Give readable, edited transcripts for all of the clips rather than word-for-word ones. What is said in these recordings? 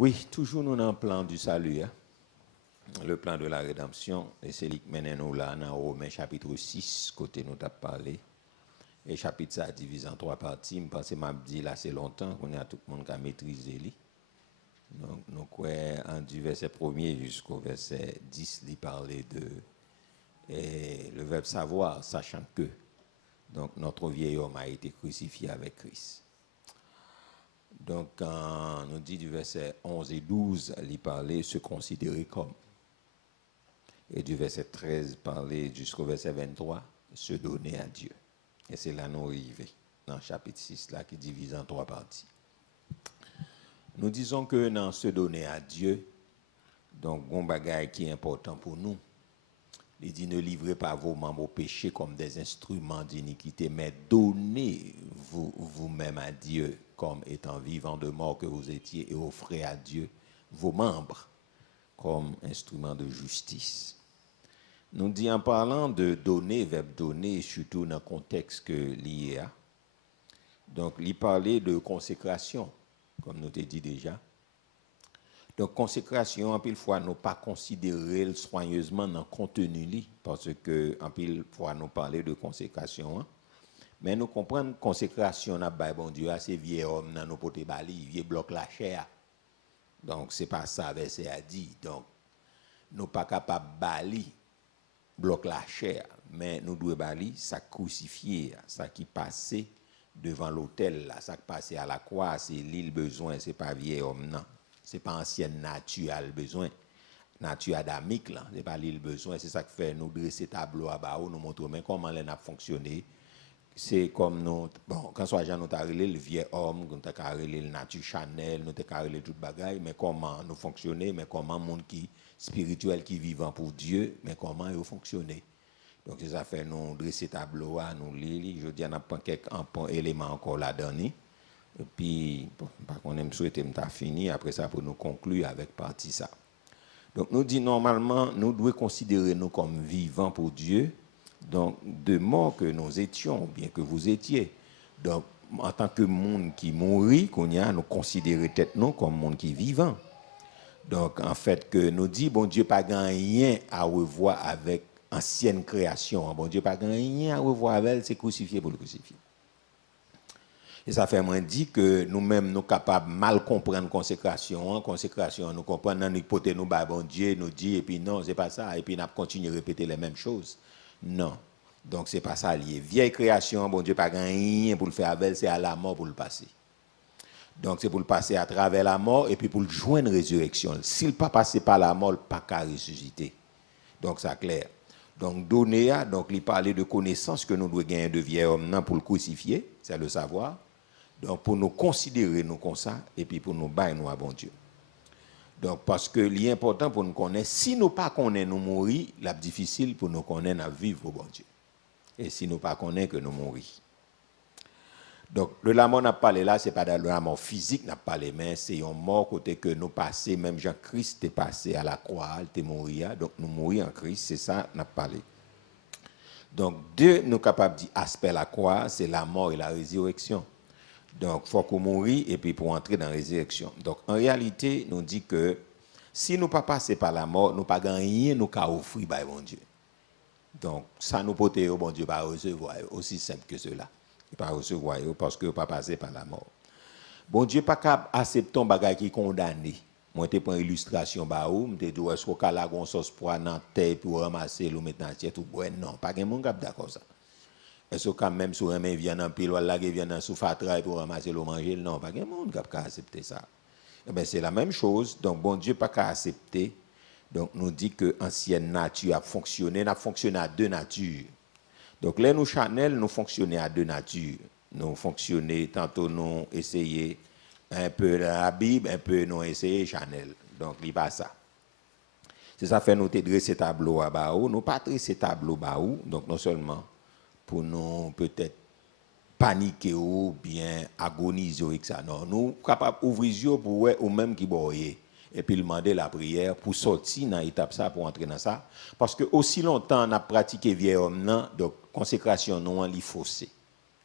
Oui, toujours nous dans le plan du salut, hein? Le plan de la rédemption, et c'est lui qui mène nous là dans Romains chapitre 6, côté nous avons parlé. Et chapitre ça divise en trois parties. Je pense que m'a dit là c'est longtemps qu'on a tout le monde qui a maîtrisé lui. Donc nous en du verset 1er jusqu'au verset 10, il parlait de le verbe savoir, sachant que donc notre vieil homme a été crucifié avec Christ. Donc, quand nous dit du verset 11 et 12, il parlait se considérer comme. Et du verset 13, parler jusqu'au verset 23, se donner à Dieu. Et c'est là nous arrivons, dans le chapitre 6, là, qui divise en trois parties. Nous disons que dans se donner à Dieu, donc, un bagage qui est important pour nous, il dit ne livrez pas vos membres au péché comme des instruments d'iniquité, mais donnez-vous vous-même à Dieu comme étant vivant de mort que vous étiez et offrez à Dieu vos membres comme instruments de justice. Nous dit en parlant de donner, verbe donner, surtout dans le contexte que l'il y a. Donc, il parlait de consécration, comme nous t'ai dit déjà. Donc, consécration, en pile fois, nous pas considérer soigneusement dans le contenu, parce que, en pile fois, nous parler de consécration. Hein? Mais nous comprenons que consécration, bon Dieu, c'est vieux homme, dans nos potes bali, vieux bloc la chair. Donc, c'est pas ça, verset a dit. Donc, nous pas capable bali, bloc la chair, mais nous devons bali, ça crucifié, ça qui passait devant l'autel, là, ça qui passait à la croix, c'est l'île besoin, c'est pas vieux homme, non. C'est pas ancienne nature a le besoin, nature adamique là, c'est pas l'île besoin, c'est ça qui fait nous dresser tableau à bas nous montrer comment elle a fonctionné. C'est comme nous bon quand soit nous t'a relé le vieux homme, nous t'a relé le nature Chanel, nous t'a relé toute bagaille, mais comment nous fonctionner, mais comment monde qui spirituel qui vivant pour Dieu, mais comment il fonctionner. Donc c'est ça fait nous dresser tableau à nous lire, je dis on a pas quelques éléments encore là-dedans. Et puis, par contre, je souhaite me fini, après ça, pour nous conclure avec partie ça. Donc, nous dit normalement, nous devons considérer nous comme vivants pour Dieu, donc de mort que nous étions, bien que vous étiez. Donc, en tant que monde qui mourit, nous considérons tête nous comme monde qui vivant. Donc, en fait, que nous dit, bon Dieu, pas rien à revoir avec ancienne création. Bon Dieu, pas rien à revoir avec elle, c'est crucifié pour le crucifier. Et ça fait moins dit que nous-mêmes, nous capables mal comprendre consécration. Consécration, nous comprenons, nous hypothèse, nous bon Dieu, nous dit, et puis non, c'est pas ça. Et puis nous continuons à répéter les mêmes choses. Non. Donc, c'est pas ça lié. Vieille création, bon Dieu, pas rien pour le faire avec, c'est à la mort pour le passer. Donc, c'est pour le passer à travers la mort et puis pour le joindre résurrection. S'il pas passé par la mort, il pas qu'à ressusciter. Donc, c'est clair. Donc, donner, donc, il parlait de connaissance que nous devons gagner de vieux homme pour le crucifier, c'est le savoir. Donc, pour nous considérer nous comme ça, et puis pour nous bailler nous à bon Dieu. Donc, parce que l'important pour nous connaître, si nous pas connaissons nous mourir, c'est difficile pour nous connaître à vivre au bon Dieu. Et si nous pas connaissons que nous mourir. Donc, de la mort n'a parlé là, ce n'est pas de la mort physique n'a parlé, mais c'est une mort côté que nous passons, même Jean-Christ est passé à la croix, il est mort, donc nous mourir en Christ, c'est ça n'a parlé. Donc, deux, nous capables de dire aspect la croix, c'est la mort et la résurrection. Donc, il faut qu'on mourir et puis pour entrer dans la résurrection. Donc, en réalité, nous dit que si nous ne pas passer par la mort, nous ne pas gagner, nous pas offrir par bon Dieu. Donc, ça nous peut au bon Dieu pas recevoir, aussi simple que cela. Il pas recevoir parce que pas passer par la mort. Bon Dieu pas capable accepter un bagage qui est condamné. Moi, je prends une illustration, je te dis, est-ce qu'on a la sauce pour dans terre pour ramasser le mettre dans l'assiette ou non, pas de monde qui d'accord ça. Est-ce que quand même sur un main vient en pile ou là qui vient dans sous fatra pour ramasser le manger, non, pas de monde qui peut accepter ça. Eh bien, c'est la même chose. Donc bon Dieu pas qu'à accepter. Donc nous dit que ancienne nature a fonctionné à deux natures. Donc là nous Chanel nous fonctionner à deux natures. Nous fonctionner tantôt nous essayer un peu la Bible, un peu nous essayer Chanel. Donc il pas ça. C'est ça fait nous te dresser tableau à bas nous pas dresser tableau bas donc non seulement pour nous peut-être paniquer ou bien agoniser avec ça. Non, nous capables d'ouvrir les yeux pour voir ou même qui boyer et puis demander la prière pour sortir dans l'étape ça, pour entrer dans ça. Parce que aussi longtemps on a pratiqué vieux homme, donc consécration non, on l'y faussé.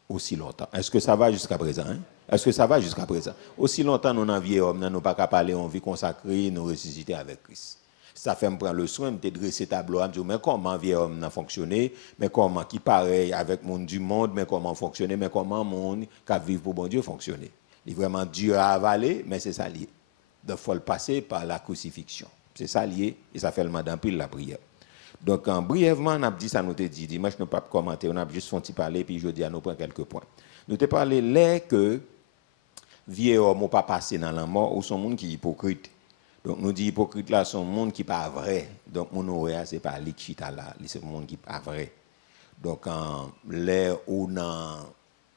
Aussi longtemps. Est-ce que ça va jusqu'à présent? Hein? Est-ce que ça va jusqu'à présent? Aussi longtemps nous en vieux homme, nous n'avons pas qu'à parler, on vit consacré, nous ressusciter avec Christ. Ça fait me prendre le soin de dresser tableau, me dire, mais comment vieux homme a fonctionné, mais comment qui pareil avec le monde du monde, mais comment fonctionner, mais comment le monde qui vit pour bon Dieu fonctionner. Il est vraiment dur à avaler, mais c'est ça lié. Donc il faut le passer par la crucifixion. C'est ça lié, et ça fait le mandat pile la prière. Donc, brièvement, on a dit ça, nous te dit, dimanche, nous ne pas commenter, on a juste fait parler, puis je dis à nous prendre quelques points. Nous te parlé là que vieux homme ou pas passé dans la mort ou son monde qui est hypocrite. Donc nous dit hypocrite là son monde qui pas vrai. Donc mon oreille c'est pas l'ikchita là, c'est monde qui pas vrai. Donc l'air ou dans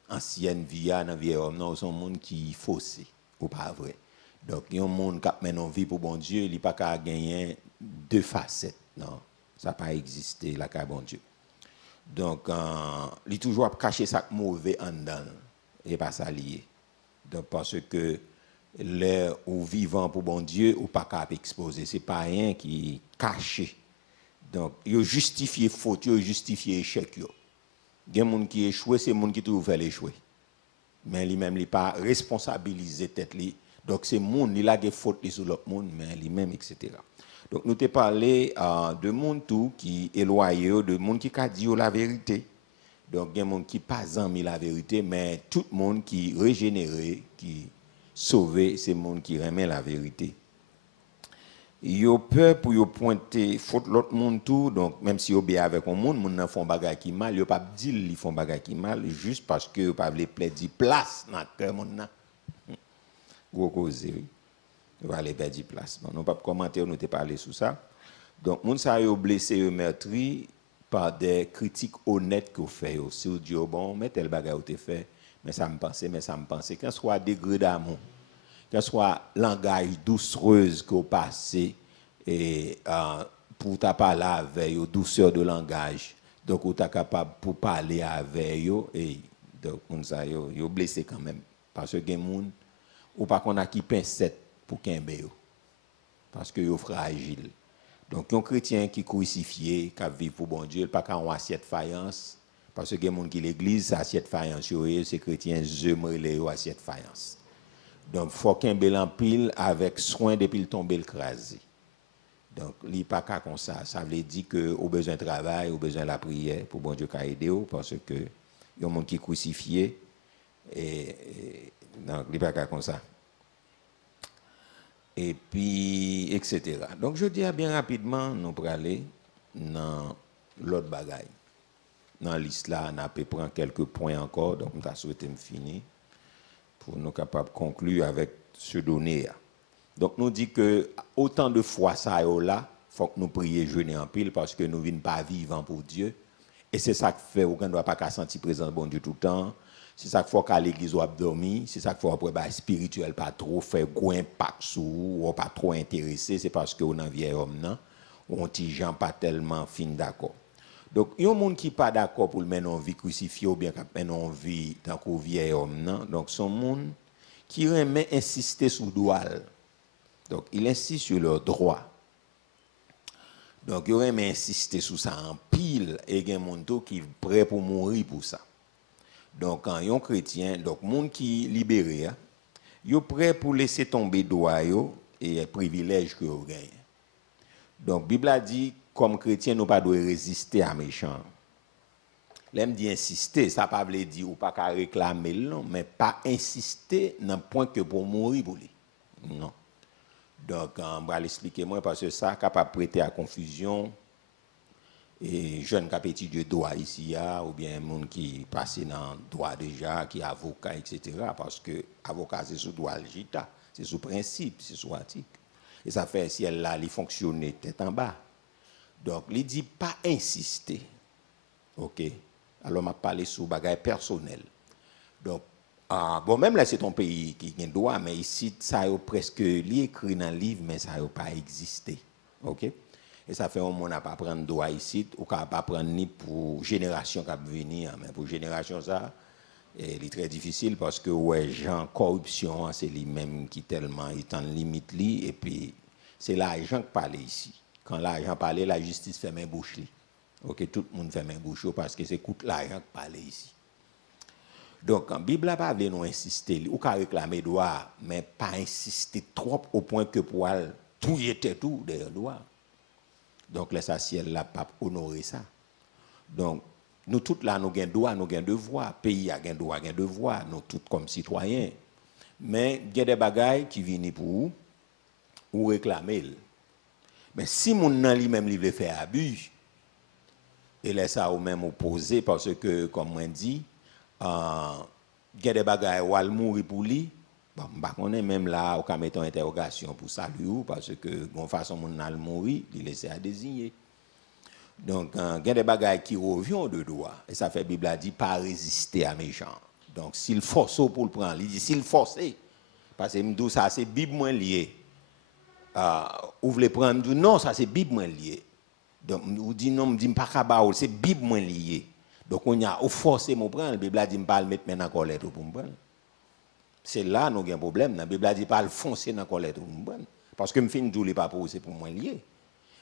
ancienne vie dans vieux homme non son monde qui faussé ou pas vrai. Donc un monde qui mène une vie pour bon Dieu, il pas qu'à gagner deux facettes. Non, ça pas existé là qu'à bon Dieu. Donc il toujours cacher ça mauvais en dedans et pas ça lié. Donc, parce que l'air ou vivant pour bon Dieu ou pas capable exposer, c'est pas rien qui est caché. Donc, il justifie faute, il justifie échec. Il y a des gens qui échouent, c'est des gens qui trouvent l'échouer. Mais lui-même, il n'est pas responsabilisé tête li. Donc, c'est gens qui a des fautes sur l'autre monde, mais lui-même, etc. Donc, nous t'ai parlé de gens qui éloignent, de gens qui ont dit la vérité. Donc, il y a des gens qui pas mis la vérité, mais tout le monde qui est régénéré, qui sauvé, c'est le monde qui remet la vérité. Il a peur pour pointer faute l'autre monde tout, donc même si vous bien avec un monde, les gens font bagay qui mal, ils pas dit qu'ils font bagay qui mal juste parce que vous pas veulent perdre place dans cœur monde. Gros cause, oui. Vous allez perdre place. Bon, nous pas commenter, nous te parler sur ça. Donc, les gens sont blessés, meurtris par des critiques honnêtes que vous faites. Si vous dites, bon, mais tel bagay vous te fait, mais ça me pense. Quand soit degré d'amour, quand soit langage doucereuse que vous passez, et pour ta parler avec eux, douceur de langage, donc vous êtes capable pour parler avec eux, et donc, vous êtes blessé quand même. Parce que les gens, ou pas qu'on a qui pincette pour qu'un béo. Parce que vous fragile. Donc, un chrétien qui est crucifié, qui vit pour bon Dieu, pas qu'un assiette faïence, parce que les gens qui l'église, c'est assiette faïence, c'est chrétien, je me les assiette faïence. Donc, il faut qu'un bel en pile avec soin depuis le tomber le crasé. Donc, il n'y a pas qu'à comme ça. Ça veut dire que au besoin de travail, au besoin de la prière, pour bon Dieu qui aider, parce que il y a un monde qui est crucifié, donc, il n'y a pas qu'à comme ça. Et puis, etc. Donc, je dis bien rapidement, nous allons aller dans l'autre bagaille. Dans l'islam, on a pu prendre quelques points encore, donc je souhaite me finir pour nous capables de conclure avec ce donné. Donc, nous dit que autant de fois ça et là, il faut que nous prions jeûner en pile parce que nous ne venons pas vivants pour Dieu. Et c'est ça qui fait qu'on ne doit pas sentir présent bon Dieu tout le temps. C'est ça qu'il faut qu'à l'église ou dormir. C'est ça qu'il faut après bah, spirituel pas trop faire gros impact sur ou pas trop intéressé. C'est parce qu'on a vieil homme non, on petit gens pas tellement fin d'accord. Donc il y a des gens qui pas d'accord pour le mener en vie crucifiée ou bien mener en vie tant qu'au vieil homme non. Donc son monde qui remet insister sur le droit. Donc il insiste sur leur droit. Donc il remet insister sur ça en pile et il y a des gens qui sont prêts pour mourir pour ça. Donc, quand un chrétien, donc, monde qui est libéré, il est prêt pour laisser tomber droit et les privilèges que vous gagnez. Donc, la Bible a dit, comme chrétien, nous ne pouvons pas résister à méchant. L'aime dit insister, ça ne veut pas dire ou pas qu'à réclamer, non, mais pas insister dans le point que pour mourir pour lui. Non. Donc, on va l'expliquer moi parce que ça, capable de prêter à confusion. Et jeunes qui étudient droit ici, ou bien gens qui passent dans le droit déjà, qui est avocat, etc. Parce que avocat, c'est sous droit l'État, c'est sous principe, c'est sous article. Et ça fait si elle là, il fonctionne tête en bas. Donc, il dit pas insister. OK? Alors, je parle sur bagaille personnel. Donc, bon, même là, c'est ton pays qui a droit, mais ici, ça a presque écrit dans le livre, mais ça n'a pas existé. OK? Et ça fait un monde n'a pas prendre droit ici, ou pas prendre ni pour génération qui va venir, mais pour génération ça, c'est très difficile parce que ouais, gens corruption, c'est lui-même qui tellement est en limite li, et puis c'est l'argent qui parle ici. Quand l'argent parle, la justice fait main bouche li. OK, tout le monde fait main bouche parce que c'est coûte l'argent qui parle ici. Donc, la Bible n'a pas voulu nous insister, ou qu'à réclamer droit, mais pas insister trop au point que pour tout y était tout derrière droit. Donc, les ciel n'a pas honoré ça. Donc, nous tous là, nous avons droit, nous avons devoir. Le pays a droit, a devoir, nous tous comme citoyens. Mais il y a des bagailles qui viennent pour ou réclamer. Mais si mon nan lui-même veut faire abus, et laisse ça au même opposé, parce que, comme on dit, il y a des bagailles où elle mourir pour lui. Bon, on est même là, on met en interrogation pour saluer, parce que, de toute façon, mon al mourir, il laisse à désigner. Donc, il y a des bagailles qui reviennent de droit. Et ça fait, la Bible a dit, pas résister à méchant. Donc, s'il force pour le prendre, il dit, s'il force, parce que me ça, c'est Bible moins lié. Vous voulez prendre, non, ça, c'est Bible moins lié. Donc, vous dites, non, je ne dis pas que c'est Bible moins lié. Donc, on a forcé mon prendre. La Bible a dit, je ne pas le mettre maintenant en colère pour me prendre. C'est là, nous avons un problème. La Bible a dit, pas le foncer dans la colère pour me prendre. Parce que je ne dis pas pour c'est pour moi lié.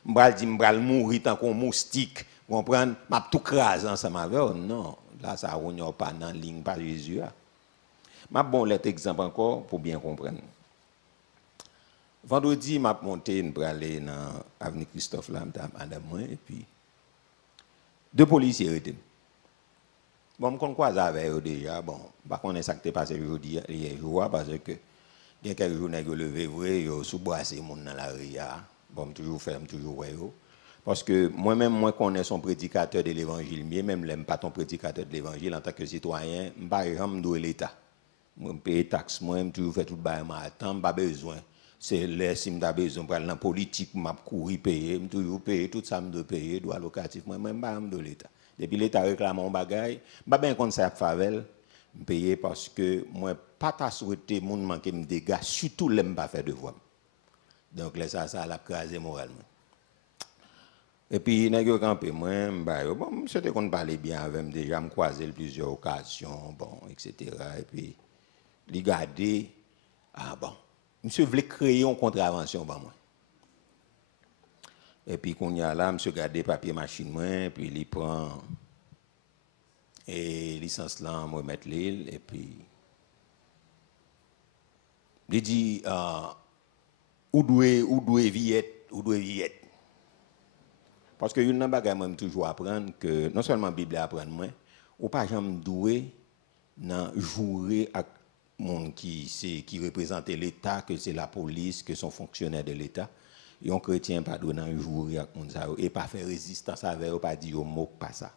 Je ne vais mourir tant qu'on moustique, vous comprenez, je tout crase ensemble avec eux. Non, là, ça ne pas dans la ligne par Jésus. Je bon l'autre exemple encore pour bien comprendre. Vendredi, je suis monté pour aller dans l'avenue Christophe là, madame moi, et puis deux policiers étaient. Bon, je croise avec eux déjà. Bon, par contre, ça qui est passé aujourd'hui, hier jour, parce que il y a quelques jours, ils ont levé, ils ont sous-brassé les gens dans la rue. Bon, toujours ferme, toujours ouais. Parce que moi-même, moi, connais son prédicateur de l'évangile, même l'aime pas ton prédicateur de l'évangile en tant que citoyen, je ne vais pas de l'État. Je paye des taxes, moi, je toujours fait tout le bail, je n'ai pas besoin. C'est là, si je besoin pour aller dans la politique, je courir payer, je toujours payer tout ça, je dois payer, droit locatif, moi, je ne pas de l'État. Depuis l'État réclame mon bagage, je ne sais pas ça favel, je paye parce que moi, pas ta souhaité, mon manque me dégâts, surtout l'aime pas faire devoir. Donc, là, ça l'a crasé moralement. Et puis, il y a campé, moi, bon, monsieur, qu'on parlait bien avec moi, déjà, me croisé plusieurs occasions, bon, etc. Et puis, il gardé, bon, monsieur voulait créer une contravention, ben, moi. Et puis, qu'on y a là, monsieur gardé papier machine, moi, puis il prend, et licence là, moi, mettre l'île, et puis, il dit, où doit vieille. Parce que une bagage moi toujours apprendre que non seulement la Bible apprendre moi, ou pas jamais doué dans jouer avec monde qui représente l'État, que c'est la police, que sont fonctionnaires de l'État. Et un chrétien pas doit jouer avec monde ça et pas faire résistance avec eux, pas dire mot pas ça.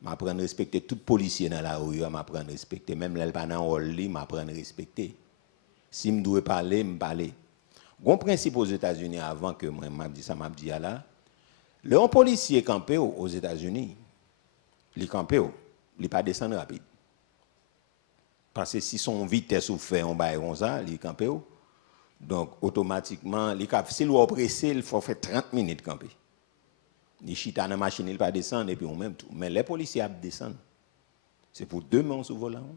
M'apprendre à respecter tout policier dans la rue, m'apprendre à respecter même là pas dans rôle li, m'apprendre à respecter. Si me doit parler, me parler. Bon principe aux États-Unis avant que moi m'a dit ça m'a dit là. Le policier campé aux États-Unis, il campé, il pas descendre rapide. Parce que si son vitesse ou fait on bail comme ça, il campé. Donc automatiquement, si il est pressé, il faut faire 30 minutes camper. Il chita dans la machine, il pas descendre et puis on même tout. Mais les policiers descendent. C'est pour 2 mains sous volant.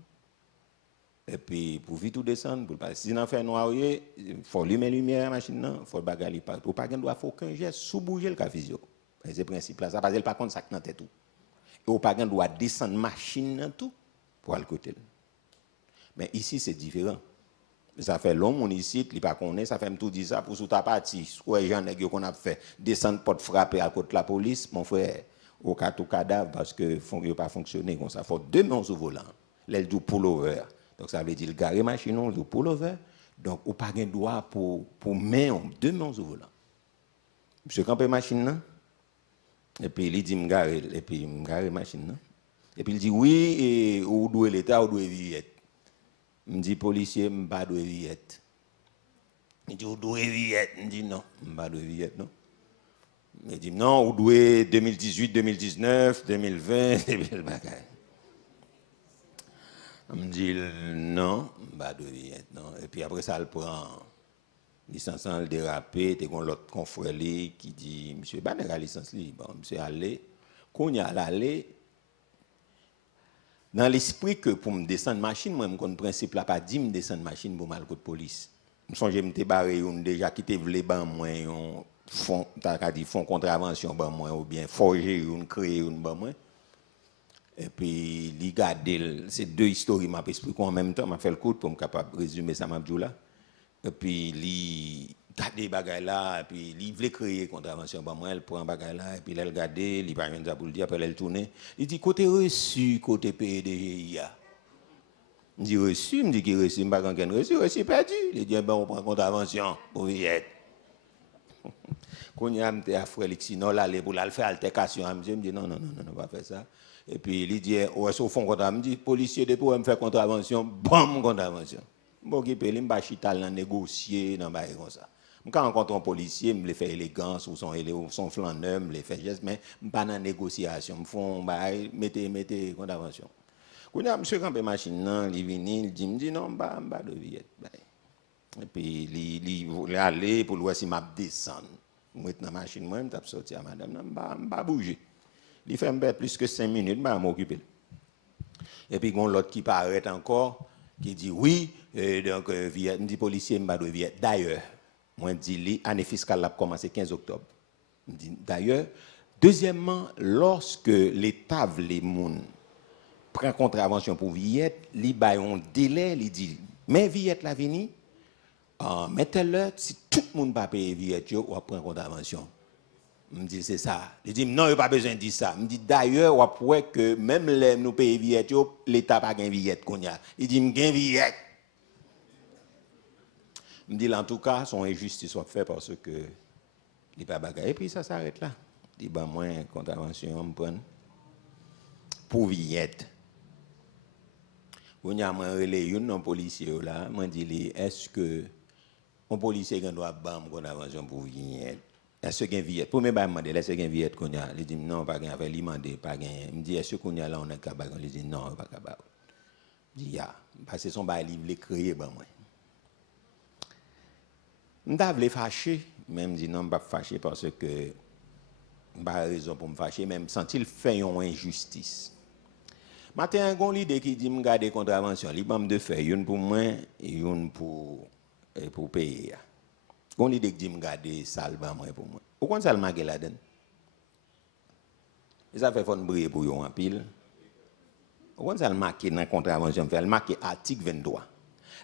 Et puis pour vite tout descendre, pour pas si on fait noir, il faut allumer lumière la machine, il faut bagaler pas. Ou pas doit faut aucun geste sous bouger le physio. C'est le principe là, ça parce que par contre ça dans tête tout. Et au pas doit descendre machine tout pour aller côté. Mais ici c'est différent. Ça fait long mon ici, il pas connaît, ça fait tout dire ça pour sous ta partie. Soit les gens qu'on a fait descendre pour frapper à côté de la police, mon frère, au cas tout cadavre parce que ne pas fonctionner comme ça. Il faut 2 mains au volant. L'aile du pullover. Donc ça veut dire le garer machine du pullover. Donc ou pas gain droit pour main 2 mains au volant. Monsieur camper machine là. Et puis il dit me garer et puis me garer machine là. Et puis il dit oui et ou doit l'état ou doit vieillette. Me dit policier me pas doit vieillette. Il dit ou doit vieillette, me dit non, me pas doit vieillette non. Il dit non, ou doit 2018, 2019, 2020, 2000 bagaille. On me dit non, pas de vieillette non. Et puis après ça, elle prend licence en dérapé, t'es l'autre confrère qui dit monsieur pas la licence li, bon monsieur allé, qu'on y a allé dans l'esprit que pour me descendre machine, moi me connais principe là pas dit me descendre machine pour mal côté police. Me songe me te barré on déjà qui te vle ban moi on font ta dit font contravention ban moi ou bien forger on créer on ban moi. Et puis, il garde, c'est deux histoires qui m'a expliqué en même temps, m'a fait le coup pour me capable résumer ça m'a dit là. Et puis, il garde des bagages là, et puis il voulait créer contravention. Bon, moi, elle prend un bagage là, et puis elle garde, il pas rien pour le dire, après elle tourne. Il dit, côté reçu, côté PDGIA. Je dis reçu, je dis qu'il reçu, je ne sais pas quand reçu, reçu perdu. Il dit, ben, on prend contravention pour y être. Quand il y a un frère qui non, là, pour la faire altercation, je me dis, non, pas faire ça. Et puis, il dit, au fond, quand je dis, policier, depuis me faire contravention, bam, contravention. Bon, il peut pas chital négocier, dans comme ça. Quand je rencontre un policier, je me fais élégance, ou son flaneur, je me fais geste, mais je ne pas dans négociation. Je fais, mettez contravention. Quand je suis campé machine, il vient, il dit, non, je pas de viette. Et puis, il aller pour voir si je descends. Je suis dans la machine, moi, je suis sorti à madame, je ne pas bouger. Il fait plus que 5 minutes, je vais m'occuper. Et puis, il y a l'autre qui paraît encore, qui dit oui, donc, je dis policier, je ne pas de viette. D'ailleurs, moi, je dis, l'année fiscale a commencé le 15 octobre. D'ailleurs, deuxièmement, lorsque l'État les moun prend contravention pour viette, il y a un délai, il dit, mais viette la vini, mettez-le, si tout le monde ne peut pas payer viette, on va prendre contravention. Je me dis, c'est ça. Il dit, non, il n'y a pas besoin de dire ça. Je me dis, d'ailleurs, on voit que même les nous payons viette, l'État n'a pas de viette. Il dit, je gagne viette. Je me dis, en tout cas, son injustice soit faite parce que il n'est pas bagaille. Et puis ça s'arrête là. Il dit, moi, contravention, on me prend pour viette. Quand je relais un policier là, je me dis, est-ce que un policier doit avoir une contravention pour viette? Est-ce qu'il y a une viette? Pour me demander, est-ce qu'il y a une viette qu'on a? Il dit, non, pas gain. Il m'a dit, pas gain. Il me dit, est-ce qu'on a là, on est capable? Il dit, non, pas capable. Je dis, ya, parce que son bail, il voulait créer, ben moi. Je voulais fâcher, même dit non, je ne pas fâcher parce que je n'ai pas raison pour me fâcher, même sentir il fait une injustice. Matin, il y a une idée qui dit que je garde contravention. Il va me faire une pour moi et une pour payer. Il y a une idée qui dit que je garde salle pour moi. Pourquoi ça le marque là-dedans? Et ça fait fond briller pour eux en pile. Pourquoi ça le marque dans la contravention? Il marque article 23.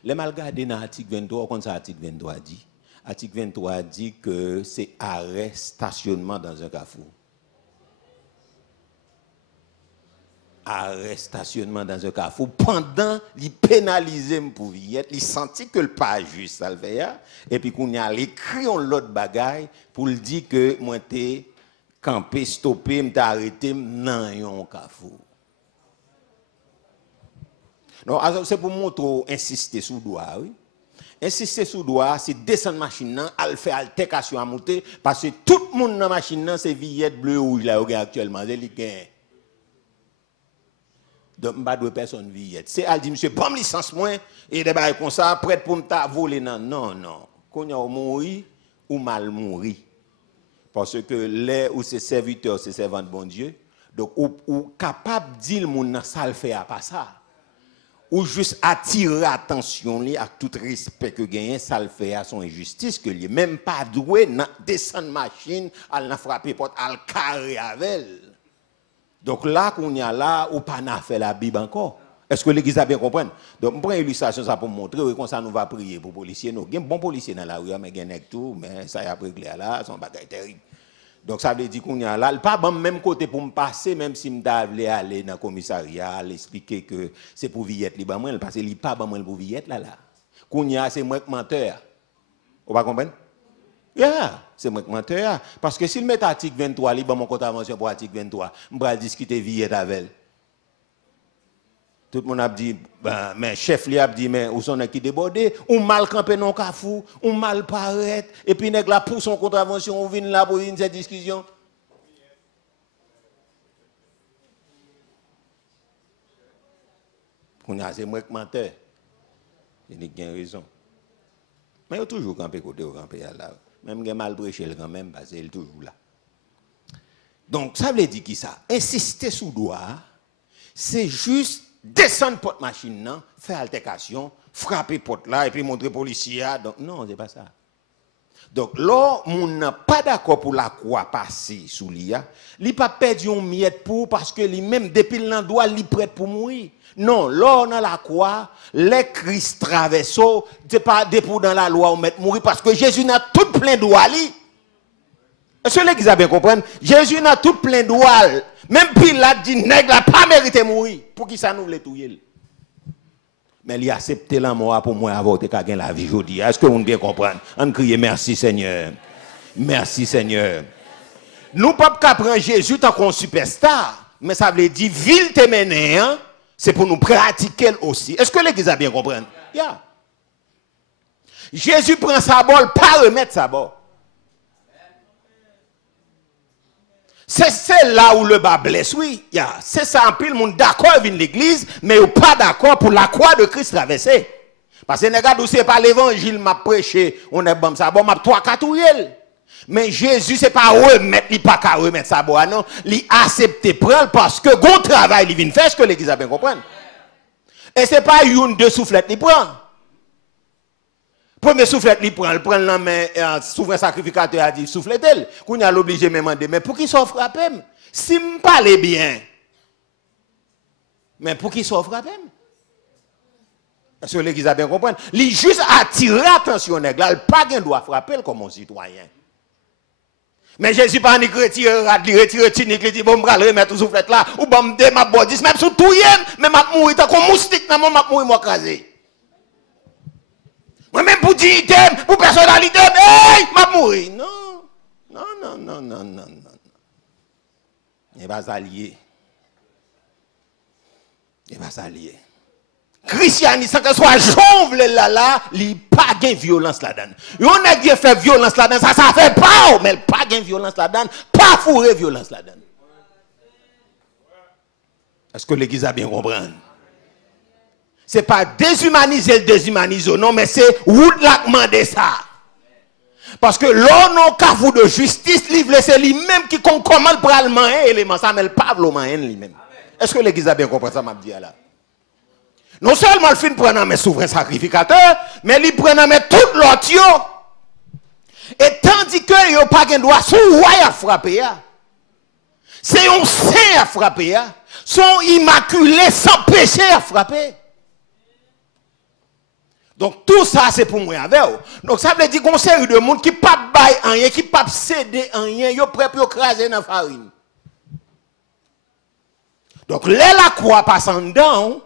Les mal gardé dans l'article 23, quand ça l'article 23 dit? Article 23 dit que c'est arrêt stationnement dans un carrefour. Arrêt stationnement dans un carrefour pendant il pénalisé pour viette, il sentit que le pas juste ça le fait et puis qu'on y a écrit on l'autre bagaille pour le dire que moi t'ai campé stoppé m't'a arrêté dans un carrefour. Non, c'est pour montrer insister sur doigt oui. Insister sur doigt, c'est descendre machine al faire altercation à monter parce que tout le monde dans la machine c'est viette bleu rouge là actuellement, c'est li gain. Donc, pas de personne viette. C'est elle dit, monsieur, pas licence moins, et des bails comme ça, prête pour me voler. Non. Quand on a mouru ou mal mouru. Parce que les ou ses serviteurs, ses servants de bon Dieu, donc, ou capable de dire, mon ça le fait à pas ça. Ou juste attirer l'attention, à tout respect que gagne, ça le fait à son injustice, que lui même pas doué, descendre machine, à la frapper porte, à le carrer avec elle. Donc là, qu'on y a là, ou pas n'a fait la Bible encore. Est-ce que l'église a bien compris? Donc, je prends une illustration ça pour montrer comment ça nous va prier pour les policiers. Il y a un bon policier dans la rue, mais il y a tout, mais ça y a pris là, son bagage terrible. Donc ça veut dire qu'on y a là, pas bon même côté pour me passer, même si je voulais aller dans le commissariat, expliquer que c'est pour Villette, parce qu'il n'est pas bon pour Villette là. Qu'on y a, c'est moi qui menteur. Vous pas comprendre? C'est moi qui menteur. Parce que s'il met l'article 23, il y a mon contravention pour l'article 23, je vais discuter Villette avec elle. Tout le monde a dit, ben, mais chef li a dit, mais où sont qui débordé, ou mal campé non kafou, ou mal paraître, et puis nèg la pour son contravention, on vient là pour une cette discussion. C'est moi qui menteur. Il y a raison. Mais il y a toujours campé côté au campé là. Même il mal prêché quand même, parce qu'il est toujours là. Donc, ça veut dire qui ça? Insister sous doigt, c'est juste descendre porte machine, faire altercation, frapper porte là, et puis montrer policier. Donc, non, c'est pas ça. Donc, là, on n'a pas d'accord pour la croix passer sous l'IA. Il n'a pas perdu un miette pour parce que lui-même, depuis l'endroit, il est prêt pour mourir. Non, là, on a la croix, les Christ traversent, c'est pas pour dans la loi, on met mourir parce que Jésus n'a tout plein de droits. Est-ce que l'église a bien compris? Jésus n'a tout plein de droits. Même Pilate dit, nègre n'a pas mérité de mourir. Pour qui ça nous voulait tout? Mais il a accepté la mort pour moi avoir gagné la vie aujourd'hui. Est-ce que vous bien comprendre? On crie merci Seigneur. Merci Seigneur. Nous ne pouvons pas prendre Jésus tant qu'on superstar. Mais ça veut dire, ville te mené, hein? C'est pour nous pratiquer aussi. Est-ce que l'église a bien compris? Yeah. Jésus prend sa bol, pas remettre sa bol. C'est là où le bas blesse, oui. Yeah. C'est ça, en pile, monde d'accord avec l'église, mais pas d'accord pour la croix de Christ traversée. Parce que, regarde, c'est pas l'évangile m'a prêché, on est bon, ça bon, m'a 3-4 mais Jésus, c'est pas remettre, il pas qu'à remettre sa boîte, non. Il accepte prendre parce que bon travail, il vient faire ce que l'église a bien compris. Et c'est pas une, deux soufflettes, il prend. Premier soufflette, il prend la main, souverain sacrificateur a dit, soufflette-elle. Qu'on a l'obligé de me demander, mais pour qui s'en frappe? Si me parle bien, mais pour qui s'en frappe? Parce que l'église a bien compris. Il juste attirer l'attention, il n'a pas de droit frapper comme un citoyen. Mais Jésus pas ni retire tunique, il dit bon me remettre soufflette là ou bon me dé ma bodis même sous tout yen, mais m'a mourir tant comme moustique dans m'a mourir moi crasé. Moi même pour dignité, pour personnalité, hey, m'a mourir. Non. Il va s'allier. Christianisme, sans que soit jongle là, il n'y a pas de violence là-dedans. On a qui fait violence là-dedans, ça fait pas, mais pas de violence là-dedans, pas fourrer violence là-dedans. Est-ce que l'église a bien compris? Ce n'est pas déshumaniser le déshumaniser, non, mais c'est où la demander ça. Parce que l'on n'a qu'à vous de justice, c'est lui-même qui commande pour le main, élément, ça, mais pas le main lui-même. Est-ce que l'église a bien compris ça, m'a dit là? Non seulement le fin prend mes souverains sacrificateurs, mais il prend mes tout l'autre. Et tandis que il n'y a pas de droit, son roi à frapper. C'est un saint à frapper. Son immaculé sans péché à frapper. Donc tout ça c'est pour moi avec vous. Donc ça veut dire qu'on série de monde qui ne pas bailler rien, qui ne pas céder rien, ils sont prêts pour écraser dans la farine. Donc là la croix passe en dedans.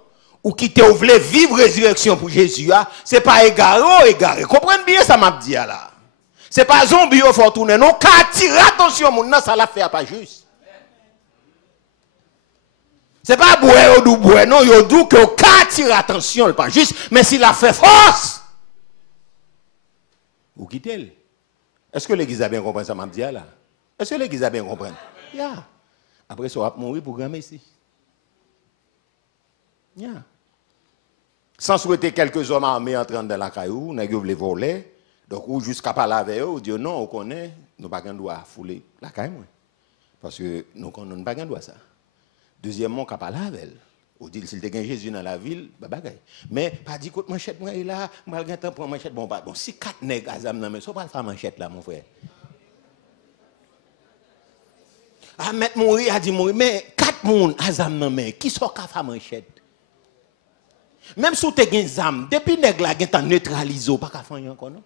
Ou qui te voulait vivre résurrection pour Jésus, ce n'est pas égaré. Comprenez bien ça m'a dit là. Ce n'est pas zombie au faut tourner, non, qu'à attirer attention, ça la fait pas juste. Ce n'est pas boire ou boire, non, il dit que qu'à attirer attention, pas juste, mais s'il a fait force. Ou quittez-le. Est-ce que l'église a bien compris ça m'a dit là? Est-ce que l'église a bien compris? Yeah. Après ça, on va mourir pour grand Messie. Yeah. Sans souhaiter quelques hommes armés entrant dans la caillou, nous avons les voler. Donc, ou jusqu'à parler avec eux, on dit non, on connaît, nous n'avons pas le droit à fouler la caillou. Parce que nous n'avons pas le droit à ça. Deuxièmement, on peut parler avec elle. On dit s'il y a Jésus dans la ville, bagay. Mais pas dit que manchette moi est là, je vais temps pour manchette bon bon. Si 4 nègres azam nan mais ça pas faire manchette là mon frère. Ah mettre mourir a dit mourir mais 4 moun azam nan mais qui sont ka faire manchette. Même si tu as des âmes, depuis que tu as neutralisé, pas qu'à faire encore, non?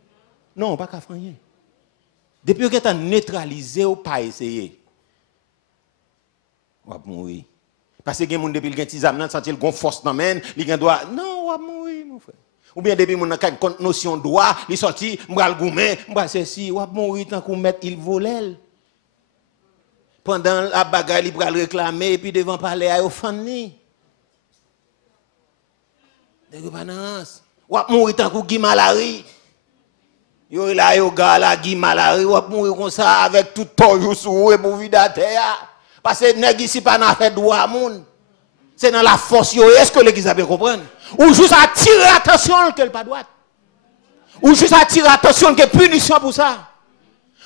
Non, pas qu'à faire rien. Depuis que tu as neutralisé, tu pas essayé. Tu vas mourir. Parce que les gens, depuis que tu as des senti une force dans la main, ils doivent non, tu vas mourir, mon frère. Ou bien depuis que tu as une notion de droit, ils sont sortis, tu vas goumer, tu vas ceci, tu vas mourir tant qu'on met, il vole. Pendant la bagarre, il va réclamer, et puis devant parler à Fanny. De gouvernance. Ou mourir tant que Guy Malari. Yo là yo gars là Guy Malari ou mourir comme ça avec tout toujours sous et pour vida terre. Parce que nèg ici pas n'a fait droit monde. C'est dans la force yo. Est-ce que l'église a bien compris? Ou juste attirer attention qu'elle pas droite. Ou juste attirer attention que punition pour ça.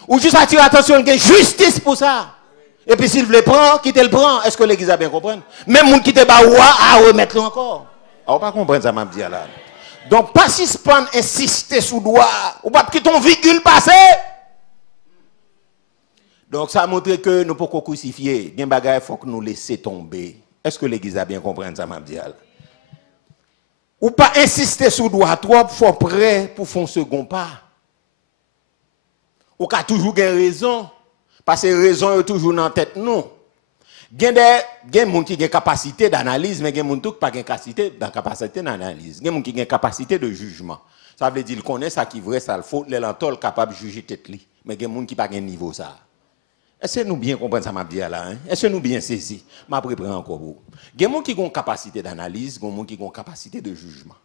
Ou juste attirer attention que justice pour ça. Et puis s'il veut prendre, quitte le prend. Est-ce que l'église a bien compris? Même monde qui te ba à remettre encore. On pas comprendre ça m'a dit là. Donc, pas si span insister sous doigt, ou pas que ton virgule passe. Donc, ça montre que nous ne pouvons pas crucifier. Il faut que nous laissions tomber. Est-ce que l'église a bien compris ça, m'a dit? Ou pas insister sous doigt, trop faut prêt pour faire un second pas. Ou qu'a toujours raison. Parce que raison est toujours dans la tête, non. Il y a des gens qui ont une capacité d'analyse, mais il y a des gens qui n'ont pas une capacité d'analyse. Il y a des gens qui ont une capacité de jugement. Ça veut dire qu'ils connaissent ça qui est vrai, ça le faut, les lentils capables de juger tête li. Mais il y a des gens qui n'ont pas un niveau ça. Est-ce que nous bien comprenons ça m'a dit là? Est-ce que nous bien saisi? Je prépare encore pour. Il y a des gens qui ont une capacité d'analyse, il y a des gens qui ont une capacité de jugement.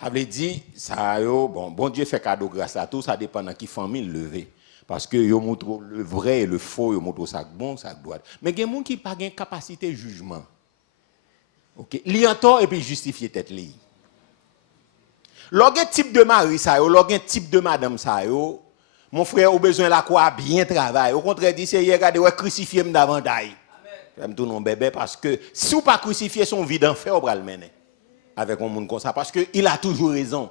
Ça veut dire ça bon Dieu fait cadeau grâce à tout, ça dépend de qui famille lever. Parce que yo montre le vrai et le faux, yo montre ça bon, ça doit. Mais il y a des gens qui n'ont pas de capacité de jugement. OK, li en tort et puis justifier tête li. Lorsqu'un type de mari ça yo, lorsqu'un type de madame ça yo, mon frère a besoin la quoi bien travailler. Au contraire dit c'est regarder ouais crucifier me davantage. Amen. Tout non bébé parce que si ou pas crucifier son vie d'enfer on va le mener avec un monde comme ça parce que il a toujours raison.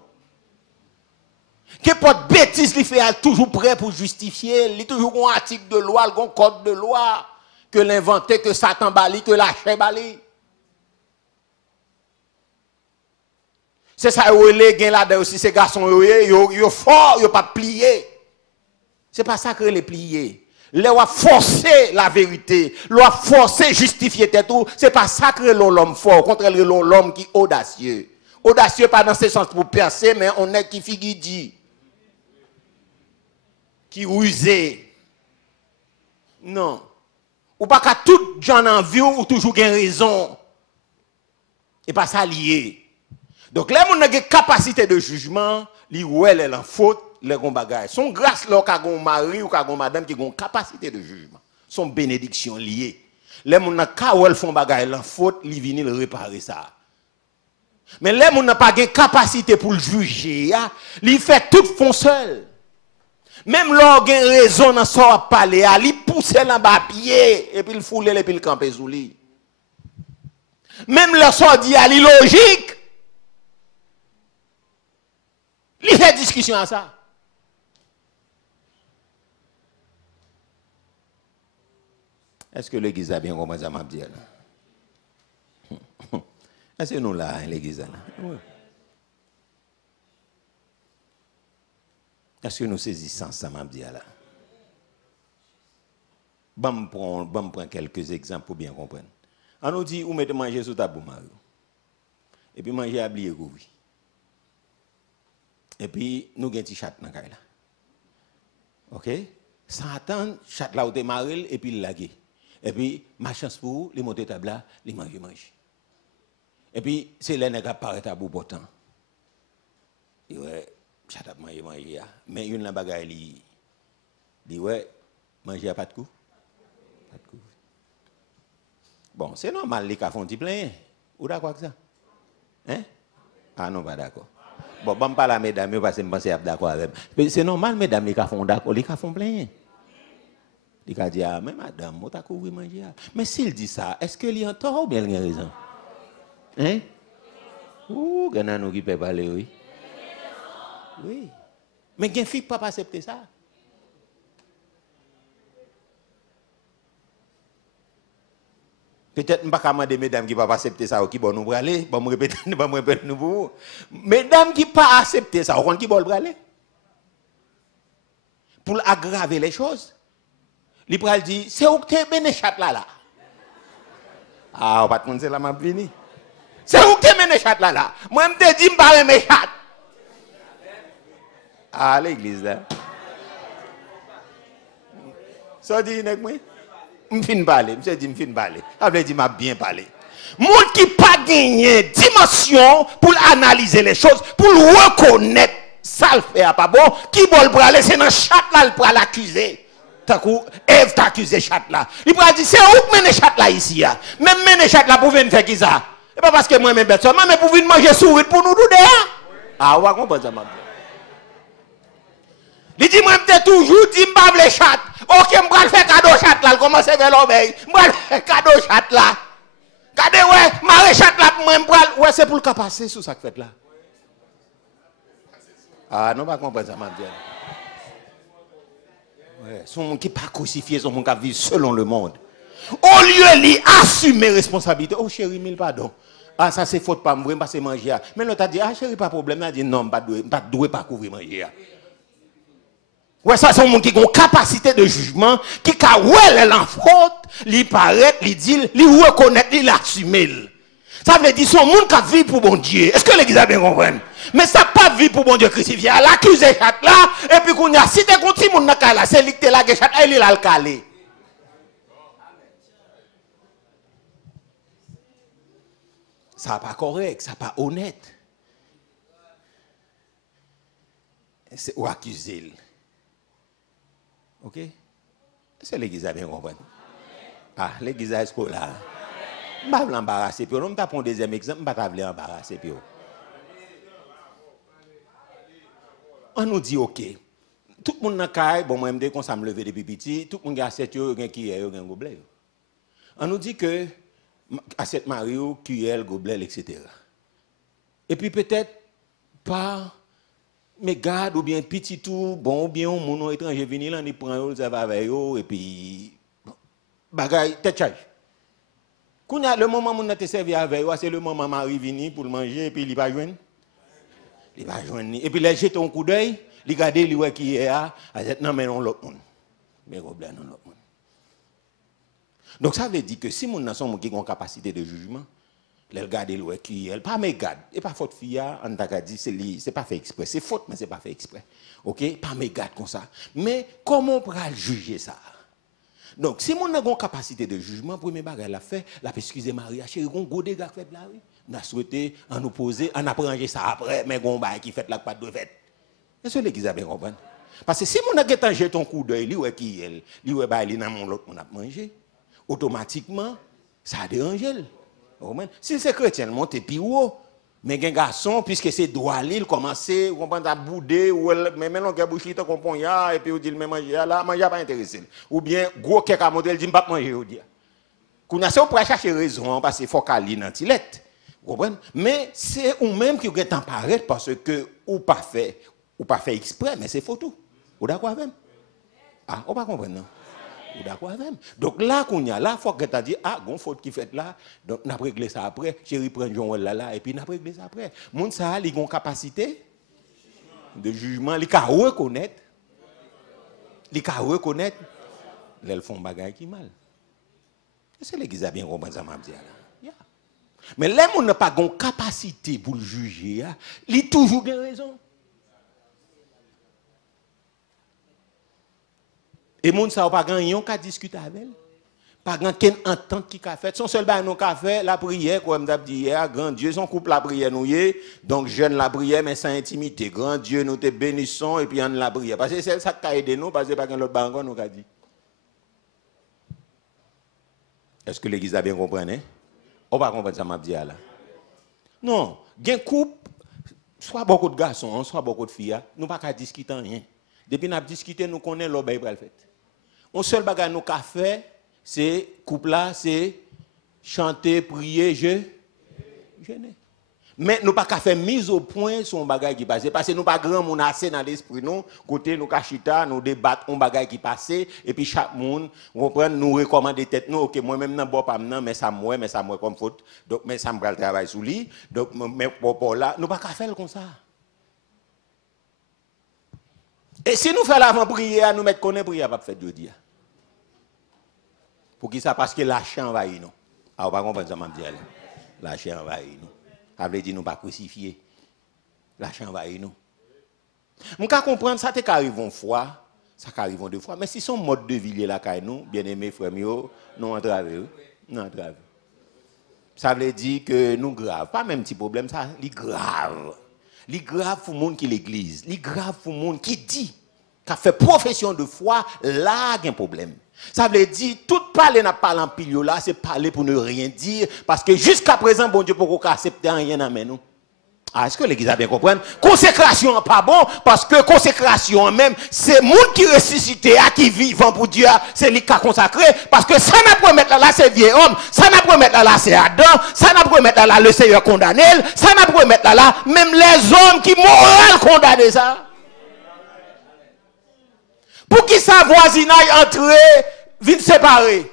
Qu'importe bêtise il fait, il est toujours prêt pour justifier. Il est toujours un article de loi, un code de loi que l'inventé, que Satan bali, que la chair bali. C'est ça, les gens là aussi, ces garçons, ils sont forts, ils ne pas plier. C'est pas ça que les plier. Les ont forcé la vérité, les ont forcé justifier tout. C'est pas ça que l'homme fort, au contraire, l'homme qui est audacieux. Audacieux pas dans ce sens pour percer, mais on est qui figure dit. Qui rusé. Non. Ou pas qu'à tout gens en vie ou toujours gain raison. Et pas ça lié. Donc là on a une capacité de jugement, li ouais elle en faute, les gon bagay. Son grâce là qu'a gon mari ou qu'a gon madame qui gon capacité de jugement. Son bénédiction liée. Les moun na ka ou elle font bagay en faute, li vini le réparer ça. Mais les moun n'a pas de capacité pour le juger, li fait tout font seul. Même l'on a raison dans son parler, il pousse l'en bas pied et puis il foule et puis il campe sous lui. Même le son dit il logique. Il fait discussion à ça. Est-ce que l'église a bien compris ça m'a dit là? Est-ce que nous là l'église là? Oui. Est-ce que nous saisissons ça, m'a dit là? Bon, prendre quelques exemples pour bien comprendre. On nous dit, vous mettez manger sous tabou Mario. Et puis manger à blier oui. Et puis nous avons un petit chat dans la là. OK? Sans attendre, chat là où tu maril et puis il lagué. Et puis ma chance pour vous, les monter table là, les manger. Et puis c'est là qui apparaît à bout pourtant. Et ouais. Chat a manger, mais une la bagaille dit ouais, manger à pas de coup. Pas de coup. Bon, c'est normal les cas font petit plein. Ou d'accord avec ça? Hein? Ah non, pas d'accord. Bon, je ne parle pas mesdames parce que je pense d'accord avec. Mais c'est normal mesdames les cas font d'accord, les cas font plein. Les cas disent ah mais madame, moi t'as couvert manger. Mais s'il dit ça, est-ce qu'il y a tort ou bien il a raison? Hein? Ouh, gagnant nous qui peut parler oui. Oui. Mais il y a une fille qui ne peut pas accepter ça. Peut-être que je ne peux pas demander mesdames qui ne peuvent pas accepter ça ou qui vont nous braler. Je vais répéter nous pour vous. Mesdames qui ne peuvent pas accepter ça, ou qui vont braler. Pour aggraver les choses. Les bral dit, c'est où que tu es mené chat là. Ah, on va te dire c'est là ma vini. C'est où que tu es mené chat là. Moi, je te dis, je ne parle pas de chat. À l'église là. Ça dit nèg moi. M'fin parler, monsieur dit m'fin parler. Ça veut dire m'a bien parlé. Monde qui pas gagné dimension pour analyser les choses, pour reconnaître ça le fait pas bon, qui va le braler c'est dans chat là le pour l'accuser. Tant que Ève t'accuse chat là. Il va dire c'est où mener chat là ici là. Même mener chat là pour venir faire qui ça. Et pas parce que moi même bête, mais pour venir manger souris pour nous douder. Ah, on va comprendre ça m'a. Il dit, moi, je toujours dit, je ne vais chat. Ok, je vais faire cadeau chat là, commence vers l'obéi. Je vais faire cadeau chat là. Regardez, ouais, marre chat là, moi, ouais, c'est pour le cas passer sous ça que fait là. Ah, non, pas comprendre ça, m'a dit. Ouais, son monde qui pas crucifié, son monde qui vit selon le monde. Au lieu d'assumer responsabilité, oh chérie, mille pardon. Ah, ça c'est faute pas, moi, passer manger. Mais l'autre a dit, ah chérie, pas de problème. Il a dit, non, pas de couvrir manger. Ouais, ça c'est un monde qui a une capacité de jugement, qui a ouais l'enfaute, il paraît, il dit, il reconnaît, il assume. Ça veut dire son monde qui vit pour bon Dieu. Est-ce que l'église a bien compris? Mais ça pas vit pour bon Dieu crucifié. Elle accuse chat là, et puis qu'on a si t'es contre mon n'a là, c'est lui qui là que chat, il a le calé. Ça pas correct, ça pas honnête. C'est ou accuser. OK? C'est l'église a bien compris. Ah, l'église a ce là. Je ne vais pas l'embarrasser. Je ne vais pas prendre un deuxième exemple. Je ne vais pas l'embarrasser. On nous dit OK. Tout le monde dans le cas, bon, moi, je me lever depuis petit. Tout le monde a 7 ans, qui est un gobelet. On nous dit que assiette Mario, cuillère, gobelet, etc. Et puis peut-être pas mes gardes ou bien petit tout, bon, ou bien mon étranger venu là, il prend eux, ça va avec eux, et puis bagaille, tête charge. Quand le moment où on a été servi avec eux, c'est le moment où Marie vient pour le manger, et puis il va joindre. Il va joindre. Et puis il jette un coup d'œil, il regarde, il voit qui est là, il dit non, mais non, l'autre monde. Mais gobelet, non, l'autre monde. Donc ça veut dire que si mon sont qui ont une capacité de jugement, les regarder le qui elle pas mes gardes et pas faute fille on t'a dit c'est pas fait exprès, c'est faute mais c'est pas fait exprès. OK, pas mes gardes comme ça. Mais comment on pourra juger ça? Donc si mon a une capacité de jugement, premier bagage la fait, la excusez Maria, chérie, gon gros dégâts fait là oui. On a souhaité en nous poser, en apprendre ça après mais gon bail qui fait là pas de fait. Est-ce que l'église a bien compris? Parce que si mon a jeté ton coup d'œil, lui ouais qui elle, lui ouais bail dans mon l'autre on a mangé. Automatiquement, ça a dérangé. Si c'est chrétien, monte plus haut. Mais un garçon, puisque c'est droit, il commence à bouder, mais maintenant, il a bouché, il comprend, et puis il dit, mais manger, là, manger pas intéressé. Ou bien, gros quelqu'un modèle dit, pas manger, il dit. Qu'on a ça, on pourrait chercher raison, parce qu'il faut qu'elle ait une antilette. Mais c'est ou-même qui est emparé parce que, ou pas fait exprès, mais c'est photo. Vous d'accord avec? Ah, on pas comprendre, non? Ou d'accord avec. Donc là, qu'on y a là, il faut que tu as dit, ah, il faute qui fait là, donc on a réglé ça après, chérie prend Joël là, et puis on a réglé ça après. Moun ça, il a une capacité de jugement, il a reconnaître, ils font bagay qui mal. C'est l'église a bien compris ça, m'a dit là. Mais les gens n'ont pas une capacité pour le juger, ils ont toujours raison. Et les gens n'ont pas gagné qu'à discuter avec elle. Pas gagné entente qui a fait. Son seul bain nous a fait la prière, comme on dit hier, grand Dieu, son couple la prière nous y donc jeune la prière, mais sans intimité. Grand Dieu, nous te bénissons et puis on la prière. Parce que c'est ça qui a aidé nous, parce que pas l'autre banque nous a dit. Est-ce que l'église a bien compris? On va comprendre ça, m'a dit là. Non, il y a un couple, soit beaucoup de garçons, soit beaucoup de filles, nous pas qu'à discuter rien. Depuis nous avons discuté, nous connaissons l'obéi pour le fait. Un seul bagage nous avons fait, c'est couple là, c'est chanter, prier, jeûner. Mais nous pas qu'à faire mise au point sur un bagage qui passe. Parce que nous pas grand monde assez dans l'esprit nous, côté nous cachita, nous débattre un bagage qui passe et puis chaque monde, nous recommander tête nous, OK, moi même nan bon pas nan, mais ça moi comme faute. Donc mais ça me va le travail sous lui. Donc mais pour là, nous pas qu'à faire comme ça. Et si nous faisons l'avant-prière, nous mettons qu'on est prière, pas faire jeudi. Pour qui ça? Parce que l'achat envahit nous. Ah, on va comprendre ça, m'a dit. L'achat envahit nous. Ça veut dire nous pas crucifier. L'achat envahit nous. Je peux comprendre ça, c'est qu'arrive une fois, ça arrive deux fois. Mais si son mode de vie là, nous, bien aimés frères, nous entravons. Ça veut dire que nous grave. Pas même petit problème, ça, c'est grave. C'est grave pour le monde qui l'église. C'est grave pour le monde qui dit, qui a fait profession de foi, là, il y a un problème. Ça veut dire, tout parler n'a pas l'empile là, c'est parler pour ne rien dire, parce que jusqu'à présent, bon Dieu, pourquoi accepter rien dans nous? Ah, est-ce que l'église a bien compris? Consécration n'est pas bon, parce que consécration même, c'est le monde qui ressuscité, qui vivant pour Dieu, c'est lui qui a consacré, parce que ça n'a pas mettre là, c'est vieux homme, ça n'a pas mettre là, c'est Adam, ça n'a pas mettre là, le Seigneur condamné, ça n'a pas mettre là, même les hommes qui moral condamné ça. Pour qui ça voisinage entrer, viennent séparer.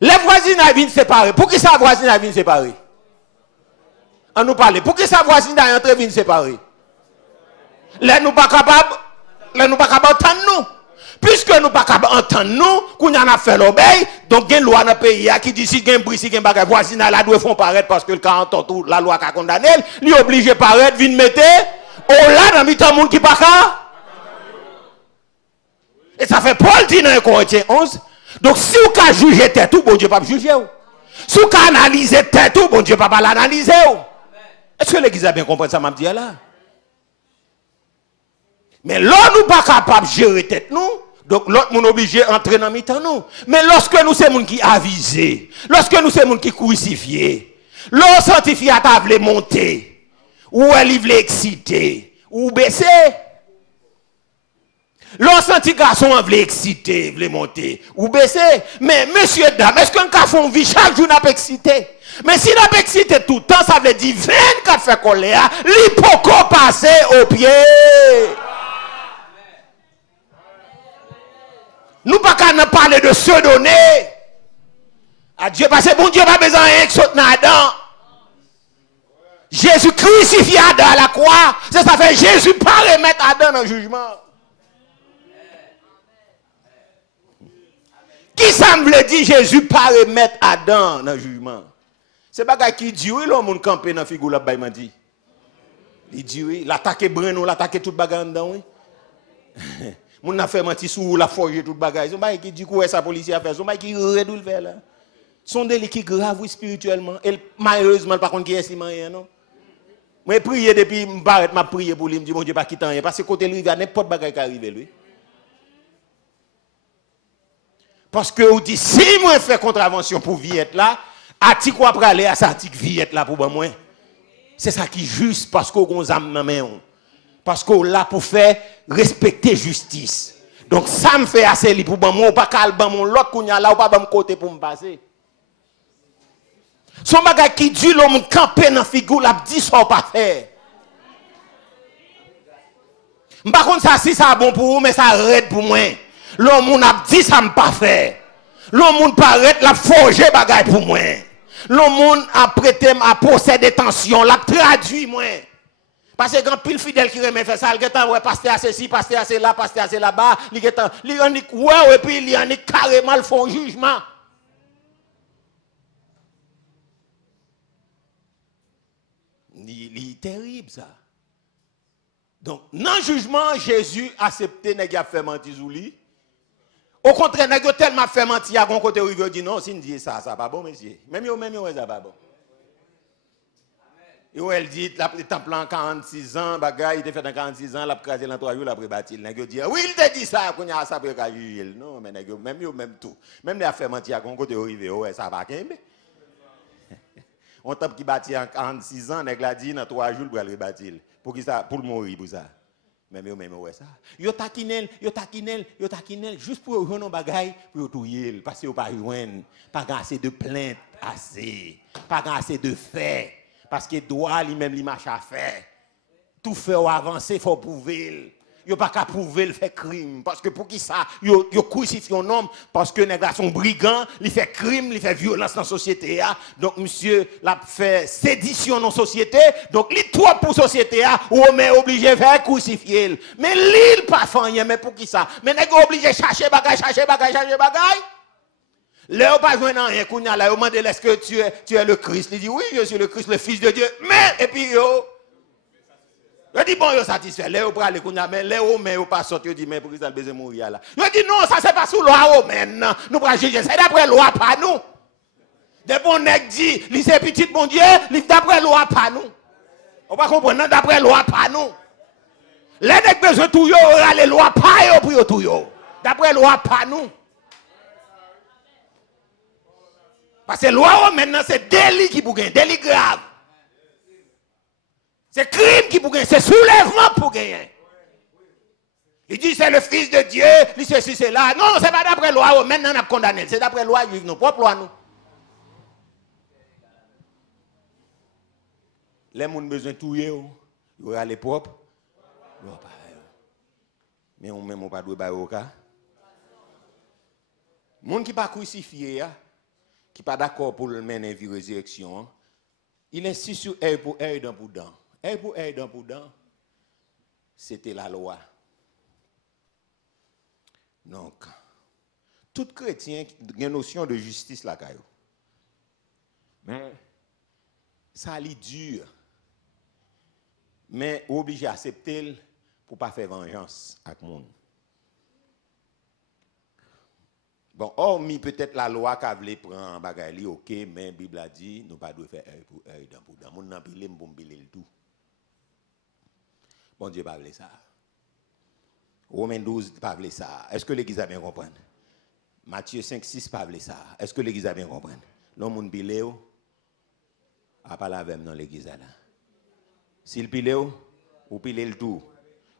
Les voisinages viennent séparer. Pour qui ça voisinage viennent séparer? On nous parle. Pour qui ça voisinage entre viennent séparer? Là nous pas capable, d'entendre nous. Puisque nous pas capable d'entendre nous, qu'on en a fait l'obéi, donc il y a une loi dans le pays qui dit si il y a un bruit, si il y a un bagage voisinage là doit faire paraître parce que le 40 ans la loi qui a condamné, il est obligé de paraître, vient mettre au là dans le temps monde qui pas capable. Et ça fait Paul dit dans 1 Corinthiens 11. Donc si vous avez jugé tête tout, bon Dieu pas juger. Si vous avez analysé tête tout, bon Dieu pas l'analyser. Est-ce que l'église a bien compris ça m'a dit là? Mais là nous pas capable de gérer tête nous, donc l'autre monde obligé d'entrer dans mi-temps nous. Mais lorsque nous sommes gens qui avisés, lorsque nous sommes gens qui crucifiés, l'on sanctifié à table monter, ou elle veut exciter, ou baisser. L'on senti garçon veut exciter, veut monter, ou baisser. Mais monsieur, dame, est-ce qu'un garçon vit chaque jour n'a pas excité? Mais si n'a pas excité tout le temps, ça veut dire 24 fait colère, l'hypoco passer au pied. Nous pas qu'à nous parler de se donner. À Dieu, parce que bon Dieu pas besoin d'un saute dans Adam. Jésus crucifié Adam à la croix. C'est ça fait Jésus pas remettre Adam dans le jugement. Qui semble dire Jésus pas remettre Adam dans le jugement? C'est pas qui dit oui, l'homme campé dans la figure là, il m'a dit. Il dit oui, l'attaquer Breno, l'attaquer toute bagarre dedans, oui. Moun a fait mentir sous la forger toute bagarre. Son bail qui dit quoi sa police a fait, son bail qui redou le faire là. Son délit qui grave oui, spirituellement et malheureusement par contre qui est rien non. Moi prier depuis m'arrête m'a prier pour lui me dit mon Dieu pas quitter rien parce que côté lui il y a n'importe bagarre qui arrive lui. Parce que on dit si moi fait contravention pour Viette là, ati quoi pour aller à ça Viette là pour moi. C'est ça qui juste parce qu'on gonzam nan main. Parce qu'on là pour faire respecter justice. Donc ça me fait assez li pour moi pas cal ban mon l'autre kounya là ou pas ban côté pour me passer. Son bagage qui dit l'homme camper dans figure l'a dit ça pas faire. Par contre ça si ça bon pour vous mais ça arrête pour moi. L'homme a dit ça me pas faire. L'homme paraît la forger bagage pour moi. L'homme a prêté à posséder tension, l'a traduit moi. Parce que quand pile fidèle qui remet fait ça, il est ouais pasteur à ceci, pasteur à cela, pasteur à là-bas, il est ouais et puis il y a carrément le fond jugement. Il est terrible ça. Donc dans le jugement Jésus a accepté nèg a fait mentir sous lui. Au contraire nèg tellement fait mentir à gon côté rivière dit non, si dit ça pas bon monsieur. Même yo ça pas bon. Et elle dit, le temple en 46 ans, bagaille, il était fait dans 46 ans, il a crasé dans 3 jours, il a rebâti. Il dit, oui, il t'a dit ça, qu'on a ça pour juger. Non, mais même tout. Même les affaires mentir, quand côté arrivé, ouais, ça va qu'un. On temple qui bâti en 46 ans, il a dit, dans 3 jours, il a rebâti. Pour le mourir, pour ça. Même ouais, ça. Yo taquinel, juste pour jouer nos bagailles, pour touyer, parce que pas joindre, pas assez de plaintes, pas assez de faits. Parce que droit lui-même lui marche à faire. Tout fait ou avancer, il faut prouver. Il n'y a pas qu'à prouver le fait crime. Parce que pour qui ça, il crucifie un homme parce que les gars sont brigands, il fait crime, il fait violence dans la société. Donc monsieur, l'a fait sédition dans la société. Donc il trop pour la société, ou on est obligé de faire crucifier. Mais l'île pas fait, mais pour qui ça? Mais les gars obligé de chercher bagaille. Là, pas joué dans rien, kounya là, on demande est-ce que tu es le Christ? Il dit oui, je suis le Christ, le Fils de Dieu. Mais et puis yo, il dit bon, yo satisfait. Là, on prend le kounya, mais là, on met pas sortir, il dit mais pour qui ça le besoin mourir là? Il dit non, ça c'est pas sous loi romaine. Nous prenons juger, c'est d'après loi pas nous. Des bons nèg dit, li c'est petit bon Dieu, li d'après loi pas nous. On pas comprendre d'après loi pas nous. Les nèg besoin tout yo, les lois pas yo pour yo tout yo. D'après loi pas nous. Parce que la loi maintenant c'est délit qui bouge, délit grave. C'est crime qui pour gagner, c'est soulèvement pour gagner. Il dit c'est le fils de Dieu, il ceci, c'est là. Non, c'est pas d'après loi, maintenant on a condamné, c'est d'après loi juive, nos propres lois, nous. Les gens ont besoin de tout, ils vont aller propre. Mais on ne peut pas de au cas. Les gens qui ne sont pas crucifiés, qui ne sont pas d'accord pour le mener une résurrection, il insiste sur œil pour œil, dent pour dent. Œil pour œil, dent pour dent, c'était la loi. Donc, tout chrétien a une notion de justice là. Mais ça est dur. Mais obligé à accepter pour ne pas faire vengeance avec le monde. Bon, hormis peut-être la loi qui a voulu prendre en bagaille, ok, mais la Bible a dit, nous ne pouvons pas faire œil pour œil, dent pour dent. Nous n'avons pas pilé le tout. Bon Dieu, pas voulu ça. Romains 12, pas voulu ça. Est-ce que l'Église a bien compris? Matthieu 5, 6, pas voulu ça. Est-ce que l'Église a bien compris? L'homme moun pilé ou? A pas la même dans l'Église là. S'il pilé ou pilé le tout.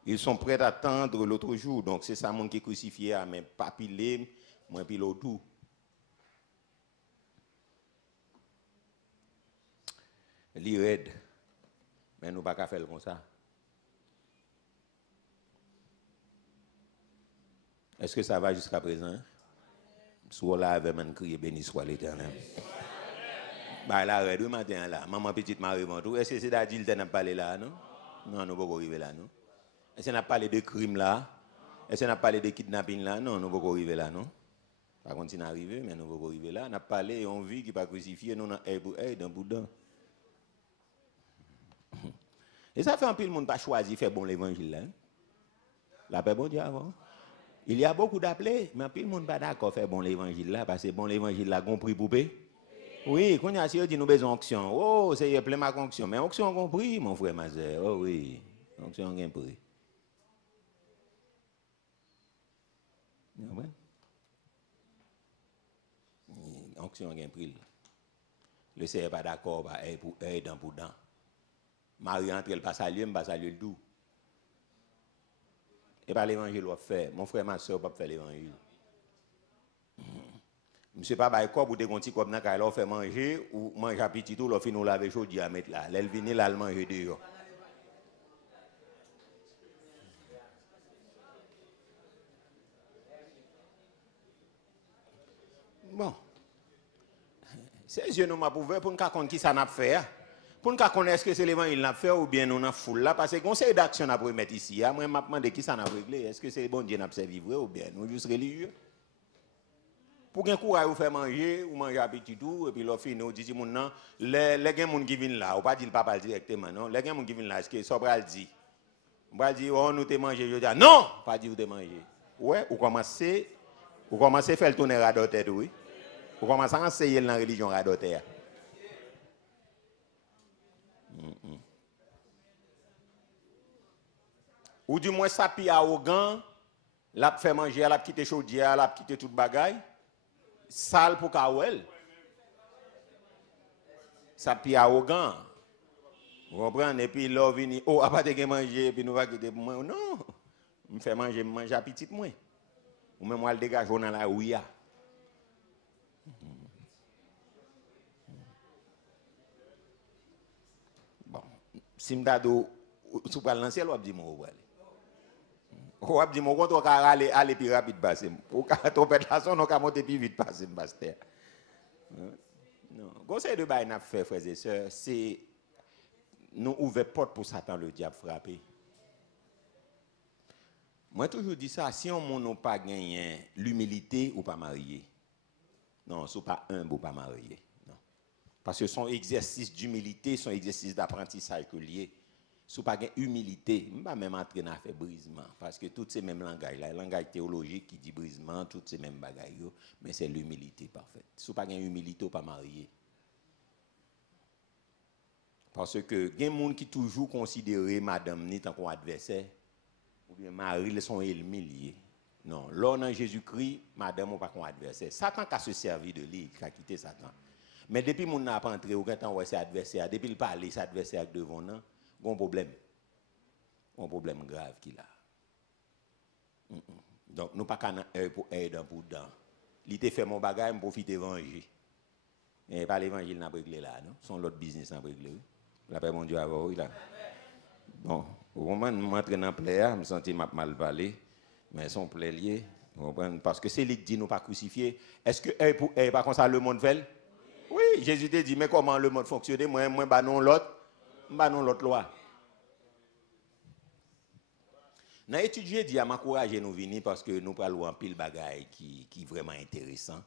Ils sont prêts à attendre l'autre jour. Donc c'est ça monde qui est crucifié, mais pas pilé, moi pilé au tout. L'irède. Mais nous pas qu'à faire comme ça. Est-ce que ça va jusqu'à présent? Soit là avec man crier béni soit l'Éternel. Bah là red matin là, maman petite Marie Montou, est-ce que c'est d'adil n'a parlé là non? Non, nous pas arriver là non. Est-ce qu'on a parlé de crime là? Est-ce qu'on a parlé de kidnapping là? Non, nous pas arriver là non. Pas continuer à arriver mais nous pas arriver là, on a parlé on vit qui pas crucifié nous dans dans boudin. Et ça fait un peu le monde pas choisi faire bon l'évangile là. La paix bon Dieu avant. Il y a beaucoup d'appelés, mais puis le monde pas d'accord faire bon l'évangile là parce que bon l'évangile là compris poupée. Oui, quand on a dit nous besoin onction. Oh, c'est plein ma onction, mais onction compris mon frère ma sœur. Oh oui, onction gain prix. Onction gain prix. Le Seigneur pas d'accord ba pour dent pour dent. Marie entre elle pas saluer, pas saluer le tout. Et pas l'évangile va faire. Mon frère ma sœur pas faire l'évangile. Monsieur pas bail corps pour te conti comme nan ka faire manger ou manger à petit tout, l'on fin nous laver chaud à mettre là. L'elle vini là manger dehors. Bon. C'est Dieu nous m'a prouvé pour nous connaître qui ça n'a fait. Pour nous connaître est-ce que c'est l'évangile n'a fait ou bien nous n'a foule là parce que conseil d'action n'a pour mettre ici. Moi m'a demandé qui ça n'a réglé. Est-ce que c'est bon Dieu n'a servi vrai ou bien nous juste religieux? Pour gagner courage ou faire manger ou manger à petit tout et puis l'offre nous dit mon non les gens qui viennent là ou pas dire le papa directement non les gens qui viennent là est-ce que ça va le dire on va dire oh nous te manger je dis non pas dire vous te manger ouais ou commencer faire le tourner radoter oui ou commencer à enseigner la religion radoter ou du moins ça pi arrogant l'a fait manger l'a quitter chaudière l'a quitter toute bagaille sale pour Kawel. Ça pi arrogant. Vous comprenez? Et puis là, vini, oh, à part de manger, et puis nous va quitter pour moi. Non. Me fait manger à petit moins. Ou même moi le dégage dans la ouïa. Bon. Si m'dado sous pas lancer, on va dire moi où aller. On va dire moi quand on va aller plus rapide passer. Ou quand on pète la son, on va monter plus vite passer pasteur. Non, conseil de bail n'a fait frères et sœurs, c'est nous ouvrir porte pour Satan le diable frapper. Moi toujours dis ça, si on n'a pas gagné l'humilité ou pas marié. Non, c'est pas humble ou pas marié. Non. Parce que son exercice d'humilité, son exercice d'apprentissage que lié, si pas gagné humilité, on va même entraîner à faire brisement parce que tous ces mêmes langages là, langage théologique qui dit brisement, tous ces mêmes bagages mais c'est l'humilité parfaite. Si pas gagné humilité ou pas marié. Parce que il y a des gens qui toujours considéré madame ni tant qu'on adversaire ou bien Marie ils sont humiliés. Non, là dans Jésus-Christ, madame ou pas qu'on adversaire. Satan qui a se servi de lui, qui a quitté Satan. Mais depuis mon n'a pas entré au temps où c'est adversaire, depuis il parle c'est adversaire devant nous, un problème. Un problème grave qu'il a. Donc, nous pas qu'à pour aider pour dedans. Il te fait mon bagage, me profite venger. Et pas l'évangile n'a pas réglé là, non? Son l'autre business n'a pas réglé. La paix, mon Dieu, à vous, là. Bon, au moment où je m'entre dans le plaie, je me sens mal parler, mais son plaie lié, parce que c'est lui qui dit nous pas crucifier. Est-ce que pour pas comme ça le monde fait? Oui, Jésus te dit, mais comment le monde fonctionne? Moi, non l'autre loi. Dans l'étude, j'ai dit à m'encourager nous venir parce que nous parlons en pile bagaille qui vraiment intéressant.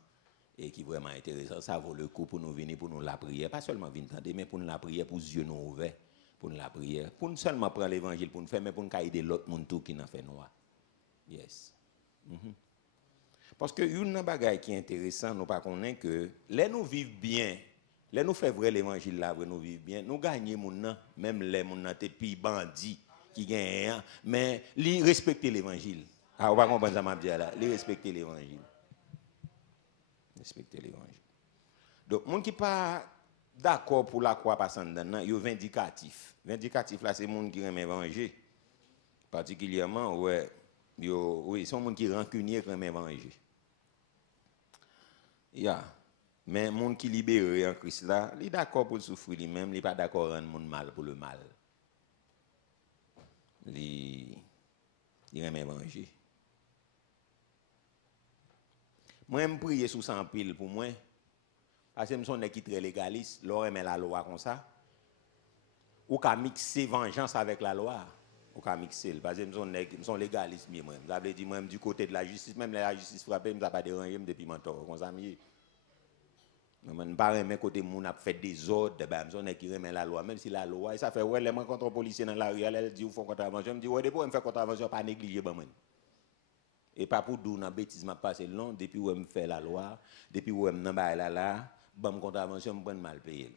Et qui vraiment intéressant, ça vaut le coup pour nous venir, pour nous la prière. Pas seulement venir tenter, mais pour nous la prière, pour les yeux nous ouverts, pour nous la prière. Pour nous seulement prendre l'évangile, pour nous faire, mais pour nous aider l'autre monde tout qui n'a fait noir. Yes. Parce que une bagaille qui est intéressant, nous pas connaître que, les nous vivons bien, les nous fait vrai l'évangile là, nous vivons bien, nous gagnons mon même les mon tête puis bandits qui gagnent, mais les respecter l'évangile. Ah, on va comprendre ça m'a dit là, les respecter l'évangile. Respecter l'évangile. Donc, les gens qui ne sont pas d'accord pour la croix passant dedans, ils sont vindicatifs. Vindicatifs, là, c'est les gens qui aiment l'évangile. Particulièrement, ouais, oui, sont les gens qui rancuniers qui aiment l'évangile. Yeah. Mais les gens qui libèrent en Christ, là, ils sont d'accord pour souffrir lui-même, ils ne sont pas d'accord pour rendre mal pour le mal. Ils aiment l'évangile. Moi, je prie sous ça en pile pour moi. Parce que je suis qui très légaliste, l'on met la loi comme ça. Ou qu'à mixer vengeance avec la loi. Ou qu'à mixer. Parce que je suis légaliste. Je veux dire, moi, du côté de la justice, même la justice frappée, je ne pas dérangé depuis mon temps. Comme ça, je ne pas remettre côté moun a fait des ordres, je suis qui remet la loi. Même si la loi, et ça fait, ouais, les gens contre les policiers dans la rue, elle dit, ils font contravention. Je me dis, ouais, depuis, on fait contravention, pas négliger. Et pas pour d'où dans bêtise m'a passé long depuis où me fait la loi, depuis où me nan là, bon contravention me prendre mal payé.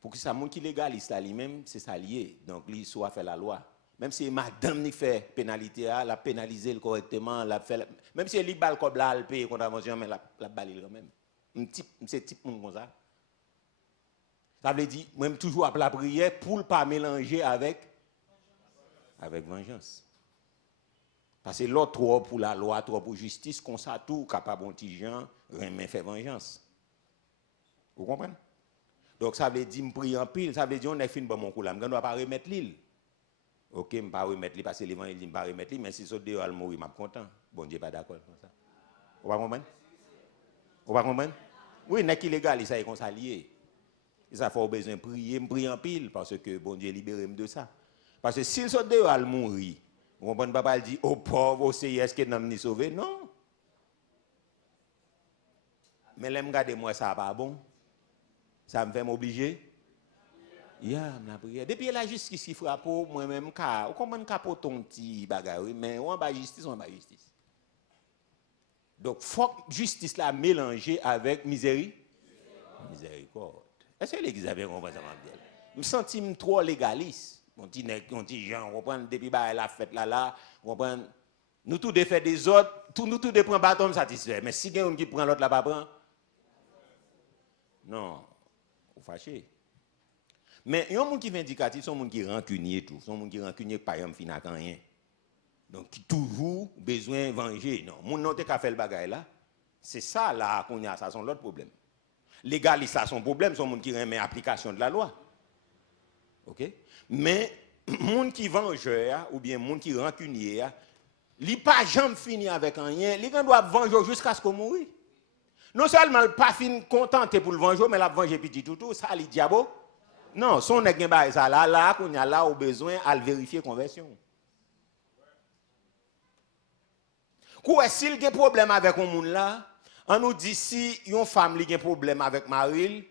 Pour que ça monde qui légaliste lui-même, c'est ça lié. Donc lui soit fait la loi. Même si madame ni fait pénalité la pénaliser correctement, la fait même si elle balle comme là, elle paye contravention mais la balle quand même. C'est type monde comme ça. Ça veut dire même toujours à la prière pour ne pas mélanger avec vengeance. Parce que l'autre trop pour la loi, trop pour justice, comme ça tout capable de petit gens, rien fait vengeance. Vous comprenez? Donc ça veut dire me prier en pile, ça veut dire on est fini bon mon coup là, je ne dois pas remettre l'île. OK, je ne vais pas remettre l'île parce que l'évangile dit pas remettre l'île, mais si ça dehors al mourir, je suis content. Bon Dieu pas d'accord comme ça. Vous comprenez? Vous comprenez? Oui, n'est qui légal, ça est comme ça lié. Et ça faut besoin de prier, me prier en pile parce que bon Dieu libère de ça. Parce que s'il sont dehors al mourir, vous comprenez, papa dit, oh pauvre, oh c'est est-ce que nous sommes sauvés? Non. Mais là, regardez moi ça pas bon. Ça me fait m'obliger. Yeah, la prière. Depuis la justice qui frappe, moi-même, comment capo ton petit bagage, mais on va justice, Donc, faut que justice la mélanger avec miséricorde. Est-ce que l'église avait compris ça? Je me sens trop légaliste. On dit gens, on prend depuis la fête là, on prend nous tous de faire des autres, nous tous de prendre bâton satisfait. Mais si quelqu'un qui prend l'autre là pas prend, non, vous fâchez. Mais il y a des gens qui sont vindicatifs, sont des gens qui rancuniers tout, sont des gens qui rancuniers par exemple fin à rien. Donc toujours besoin de venger. Non, mon non qu'à faire le bagage là. C'est ça là qu'on a, ça sont l'autre problème. Légaliste ça son problème, sont des gens qui remet application de la loi. OK? Mais moun qui vengeur ou bien moun qui rancunier, li pas jamais fini avec rien, li doit venger jusqu'à ce qu'on mourir. Non seulement pas fin contenté pour le venger, mais la venger petit tout ça li diabo. Non, son nèg gen ba ça là qu'on a là au besoin à vérifier conversion. Quoi s'il gen problème avec un moun là, on nous dit si une femme li gen problème avec Maril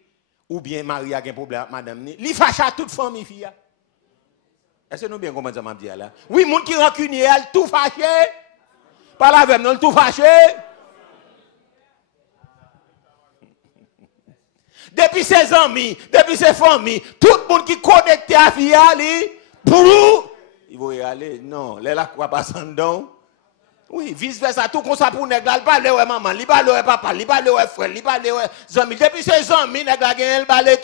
ou bien Marie a gen problème avec madame ni, li fâche à toute famille fille. Est-ce que nous bien comprenons ça m'a dit là? Oui, moun qui rancunier, elle tout fâché. Par la même non tout fâché. Depuis ses amis, depuis ses familles, tout le monde qui connecté à Fia, il va y aller. Non, les là quoi pas sans don. Oui, vice versa, tout comme ça pour nèg là, il parle de maman, il parle de papa, il parle de frère, il parle de amis. Depuis ses amis, nèg là gagne, il parle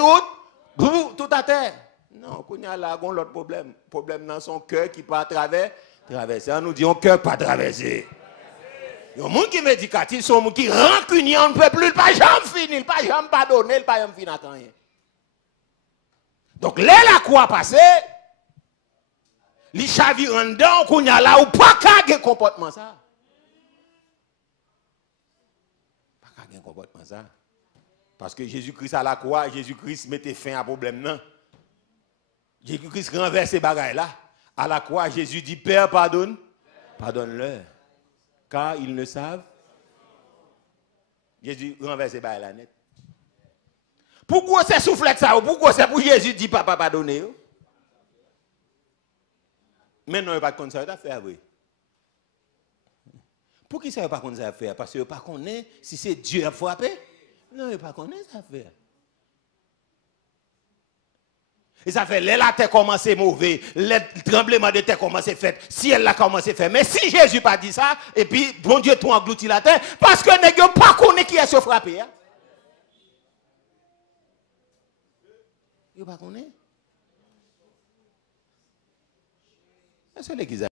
tout à terre. Non, qu'on y a là, on a l'autre problème. Problème dans son cœur qui pas traverser. On nous dit un cœur pas traversé. Il y a un monde qui est médicatif, son monde qui rancunier, on ne peut plus, il pas jamais fini, il pas jamais pardonner, il pas jamais fini à rien. Donc, là, la croix passée, les chavirent en dedans, qu'on y a là, ou pas qu'à comportement ça. Pas qu'à comportement ça. Parce que Jésus-Christ à la croix, Jésus-Christ mettait fin à problème non. Jésus-Christ renverse ces bagailles là. À la croix, Jésus dit Père, pardonne, pardonne-leur. Car ils ne savent. Jésus renverse ces bagailles là net. Pourquoi c'est soufflet ça? Pourquoi c'est pour Jésus dit papa pardonner? Maintenant, il n'y a pas de ça à faire. Pour qui ça n'a pas de ça à faire? Parce qu'il n'y a pas connaît si c'est Dieu qui a frappé. Non, il n'y a pas connaît ça à faire. Et ça fait, la terre commence mauvais, le tremblement de terre commence fait, si elle a commencé à faire. Mais si Jésus pas dit ça, et puis bon Dieu tout englouti la terre, parce que ne pas pas connaît qui est se frappé. Hein? Il pas connaît. C'est l'église.